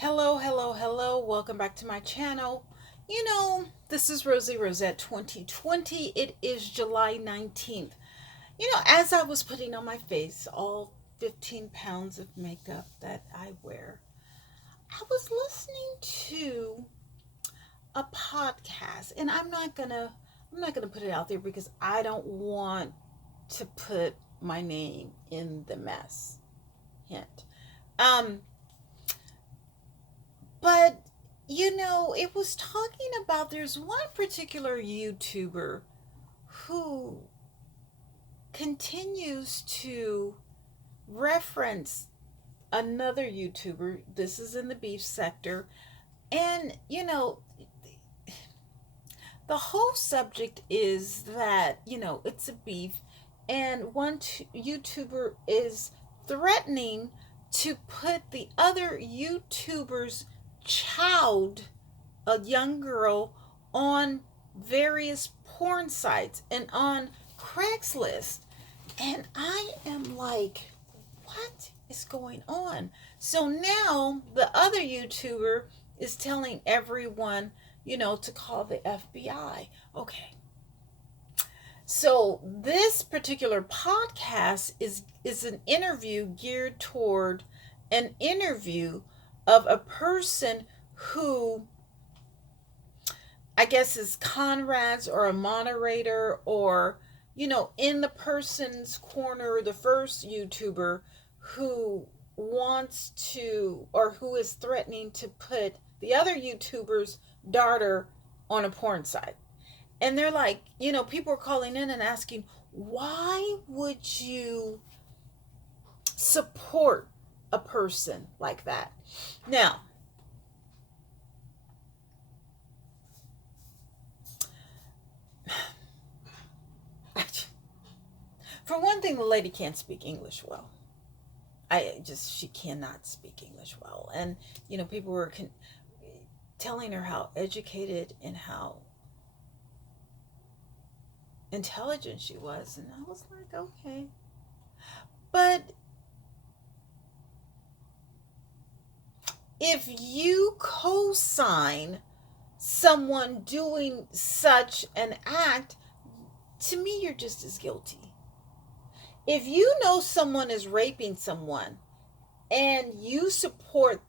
Hello, hello, hello. Welcome back to my channel. This is Rosie Rosette 2020. It is July 19th. As I was putting on my face all 15 pounds of makeup that I wear, I was listening to a podcast, and I'm not gonna put it out there because I don't want to put my name in the mess. Hint. Um But, it was talking about there's one particular YouTuber who continues to reference another YouTuber. This is in the beef sector. And, the whole subject is that, it's a beef. And YouTuber is threatening to put the other YouTuber's child, a young girl, on various porn sites and on Craigslist. And I am like, what is going on? So now the other YouTuber is telling everyone, to call the FBI. Okay. So this particular podcast is an interview geared toward an interview of a person who I guess is Conrad's or a moderator, or in the person's corner, the first YouTuber who wants to, or who is threatening to put the other YouTuber's daughter on a porn site. And they're like, people are calling in and asking, why would you support a person like that? Now, for one thing, the lady can't speak English well. She cannot speak English well. And, people were telling her how educated and how intelligent she was. And I was like, okay. But if you co-sign someone doing such an act, to me, you're just as guilty. If you know someone is raping someone and you support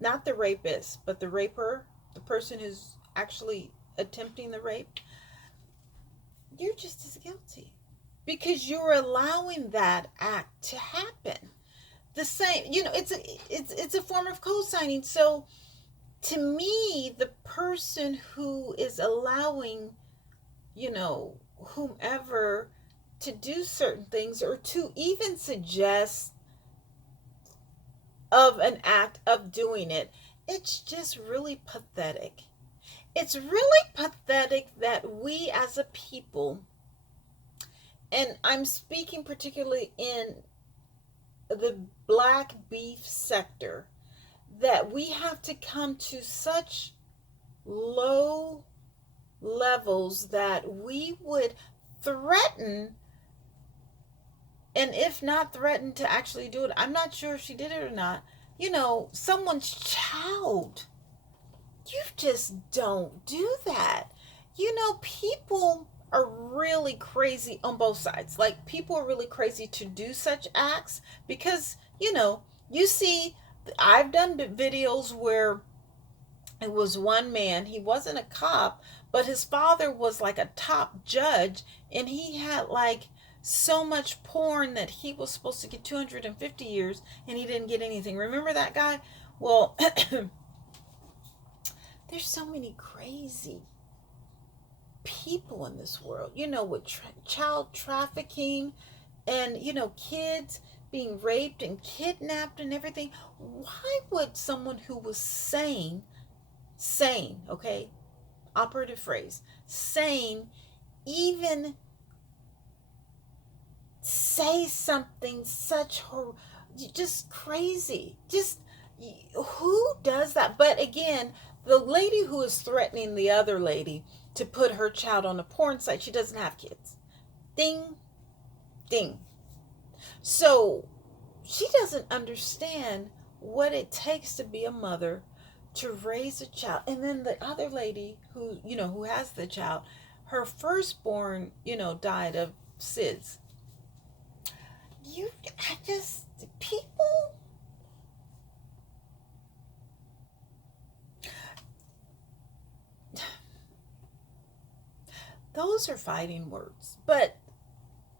not the rapist, but the raper, the person who's actually attempting the rape, you're just as guilty because you're allowing that act to happen. The same, it's a form of co-signing. So to me, the person who is allowing, whomever to do certain things, or to even suggest of an act of doing it, it's just really pathetic. It's really pathetic that we as a people, and I'm speaking particularly in the black beef sector, that we have to come to such low levels that we would threaten, and if not threaten to actually do it, I'm not sure if she did it or not, someone's child. You just don't do that. People are really crazy on both sides. Like, people are really crazy to do such acts because, you see, I've done videos where it was one man, he wasn't a cop, but his father was like a top judge, and he had like so much porn that he was supposed to get 250 years and he didn't get anything. Remember that guy? Well, there's so many crazy people in this world, with child trafficking and, kids being raped and kidnapped and everything. Why would someone who was sane, okay, operative phrase, sane, even say something such just crazy? Just, who does that? But again, the lady who is threatening the other lady to put her child on a porn site, she doesn't have kids. Ding, ding. So she doesn't understand what it takes to be a mother, to raise a child. And then the other lady who has the child, her firstborn, died of SIDS. I just, people, those are fighting words. But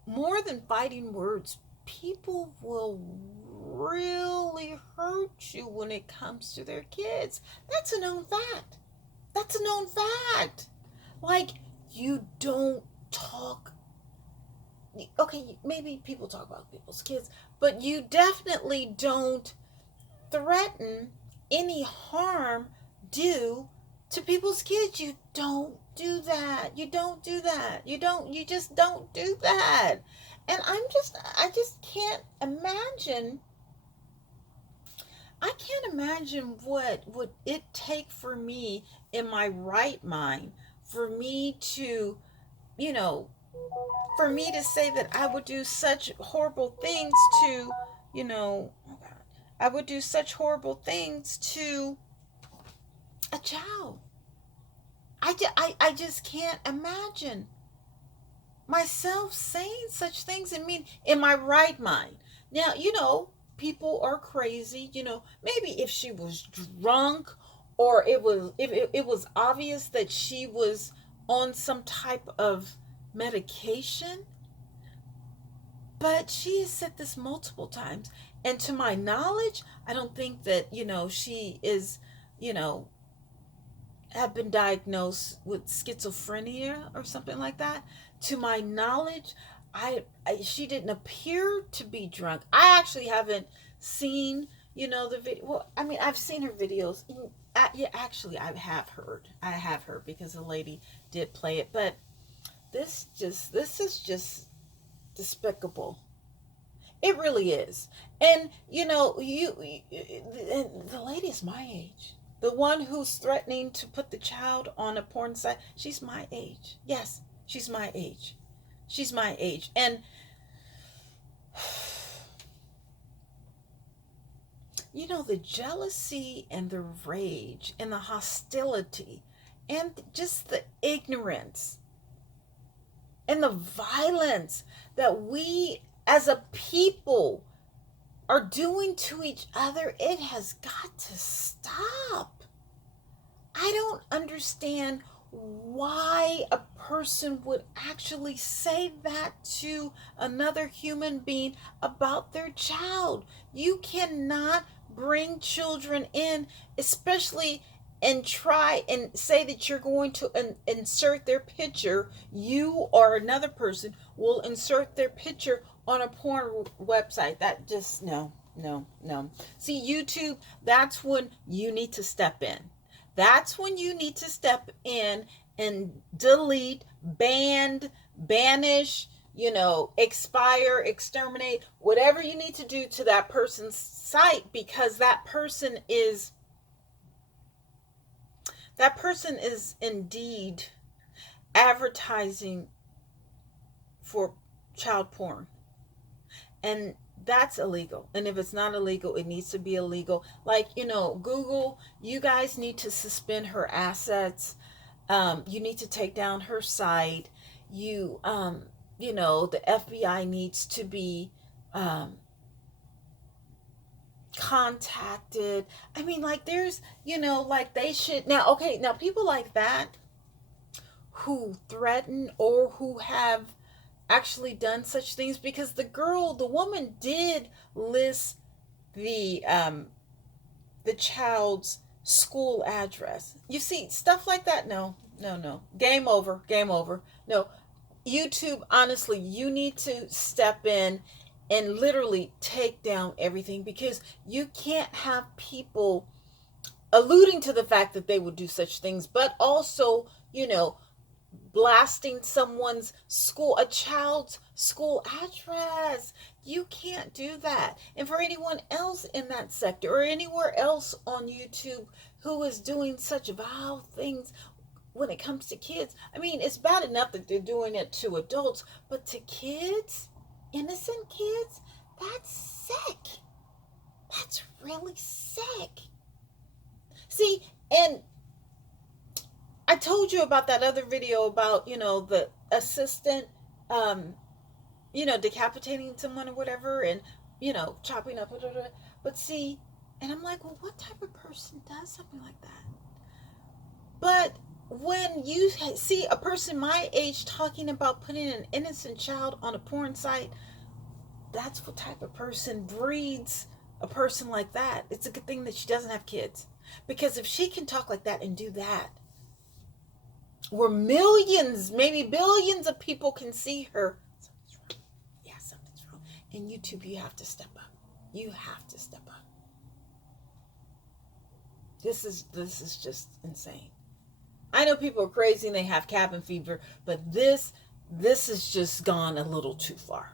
more than fighting words, people will really hurt you when it comes to their kids. That's a known fact. That's a known fact. Like, you don't talk. Okay, maybe people talk about people's kids, but you definitely don't threaten any harm due to people's kids. You don't do that. You don't do that. You just don't do that. And I just can't imagine. I can't imagine what would it take for me in my right mind for me to, you know, for me to say that I would do such horrible things to, oh God, I would do such horrible things to a child. I just can't imagine myself saying such things. I mean, in my right mind. Now, people are crazy. Maybe if she was drunk, or it was obvious that she was on some type of medication. But she has said this multiple times. And to my knowledge, I don't think that, she is, you know, have been diagnosed with schizophrenia or something like that. To my knowledge, she didn't appear to be drunk. I actually haven't seen, the video. Well, I mean, I've seen her videos. Yeah, actually, I have heard because the lady did play it. But this is just despicable. It really is. And the lady's my age. The one who's threatening to put the child on a porn site, she's my age. Yes, she's my age. She's my age. And the jealousy and the rage and the hostility and just the ignorance and the violence that we as a people are doing to each other, it has got to stop. I don't understand why a person would actually say that to another human being about their child. You cannot bring children in, especially, and try and say that you're going to insert their picture. You or another person will insert their picture on a porn website. That just, no. See, YouTube, that's when you need to step in. That's when you need to step in and delete, banish, expire, exterminate, whatever you need to do to that person's site, because that person is indeed advertising for child porn. And that's illegal. And if it's not illegal, it needs to be illegal. Like, Google, you guys need to suspend her assets. You need to take down her site. The FBI needs to be contacted. I mean, like, there's, like, they should. Now, people like that who threaten or who have actually done such things, because the woman did list the child's school address. You see, stuff like that, no. Game over. No. YouTube, honestly, you need to step in and literally take down everything, because you can't have people alluding to the fact that they would do such things, but also, blasting someone's a child's school address. You can't do that. And for anyone else in that sector or anywhere else on YouTube who is doing such vile things when it comes to kids, I mean, it's bad enough that they're doing it to adults, but to kids, innocent kids, that's sick. That's really sick. See, and I told you about that other video about, the assistant, um, decapitating someone or whatever, and, chopping up. Blah, blah, blah. But see, and I'm like, well, what type of person does something like that? But when you see a person my age talking about putting an innocent child on a porn site, that's what type of person breeds a person like that. It's a good thing that she doesn't have kids. Because if she can talk like that and do that, where millions, maybe billions of people can see her, something's wrong. Yeah, something's wrong. And YouTube, you have to step up. You have to step up. This is just insane. I know people are crazy and they have cabin fever, but this has just gone a little too far.